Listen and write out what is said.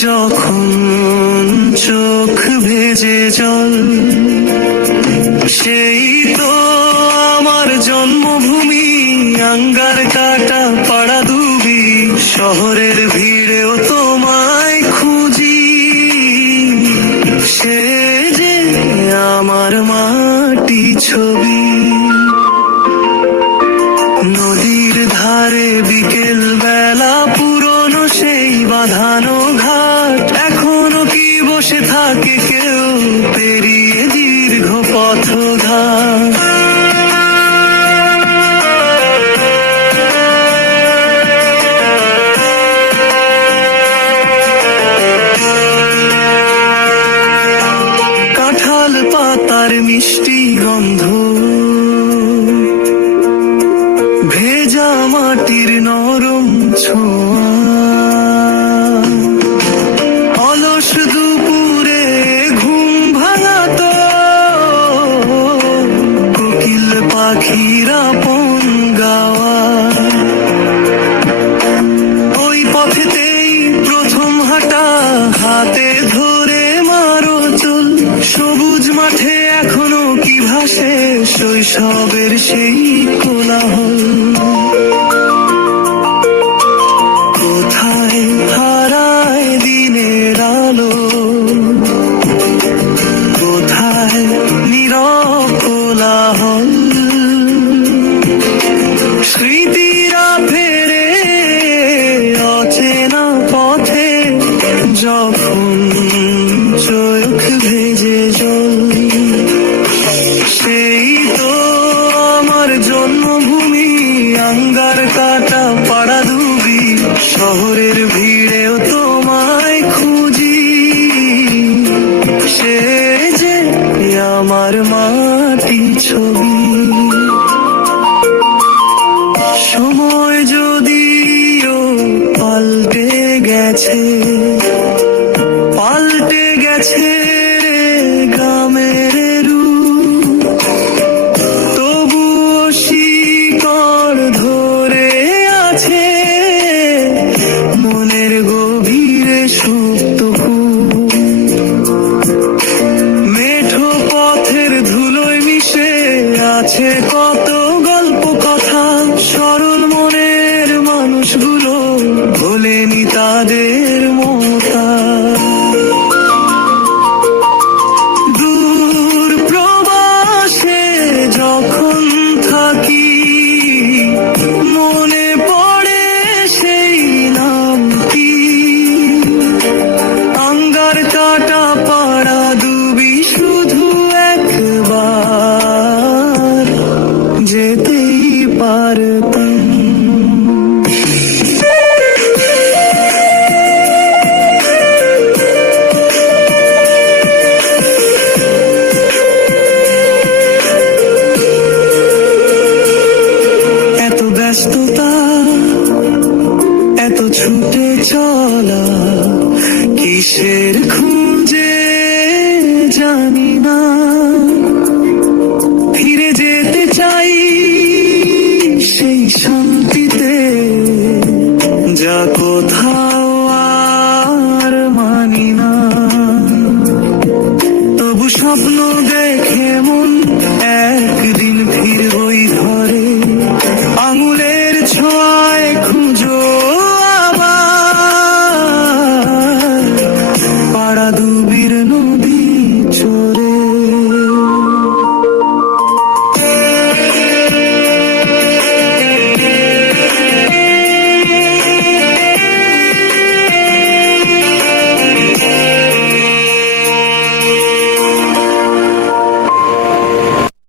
যখন চোখ ভেজে জল, সেই তো আমার জন্মভূমি, আঙ্গার কাটা পাড়া দুবি শহরের ভিড়েও তোমায় খুঁজি। সে যে আমার মাটি ছবি। নদীর ধারে বিকেল বেলা পুরনো সেই বাঁধানো বসে থাকে কেউ পেরিয়ে দীর্ঘ পথ। হাঁটা হাতে ধরে মারো চুল। সবুজ মাঠে এখনও কি ভাসে শৈশবের সেই কোলাহল। কোথায় শহরের ভিড়েও কত গল্প কথা সরল মনের মানুষগুলো ভোলেনি তাদের মতা। ব্যস্ততা, এত ছুটে চলা, কিসের খুঁজে জানি না। ফিরে যেতে চাই সেই শান্তিতে, যা কোথাও আর মানি না। তবু স্বপ্ন